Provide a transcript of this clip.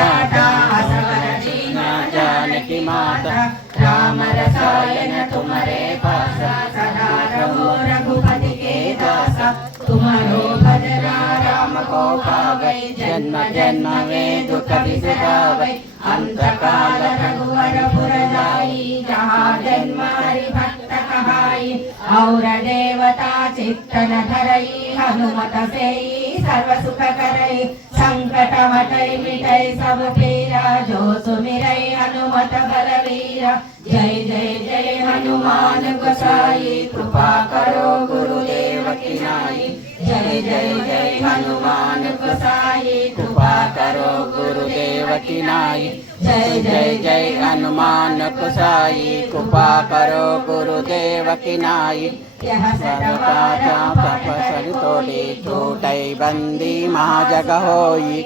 विराटा असवर दीना जानकी माता राम रसायन तुम्हारे पासा सदा रहो रघुपति के दासा तुम्हारो भजना राम को पावै जन्म जन्म में दुख बिसरावै अंत काल रघुवर पुर जाई जहाँ जन्म हरि भक्त कहाई और देवता चित्तन धरई हनुमत सेई सर्व सुख करई संकट हटई मिटई सब पीरा जो सुमिरई हनुमत बलवीरा जय जय जय हनुमान गोसाई कृपा करो गुरुदेव की नाई जय जय जय हनुमान गोसाई कृपा करो गुरुदेव की नाई जय जय जय हनुमान गोसाई कृपा करो गुरुदेव की नाई यह सतवारा तपस्वी तोड़े छूटई बंदी महाजग होई।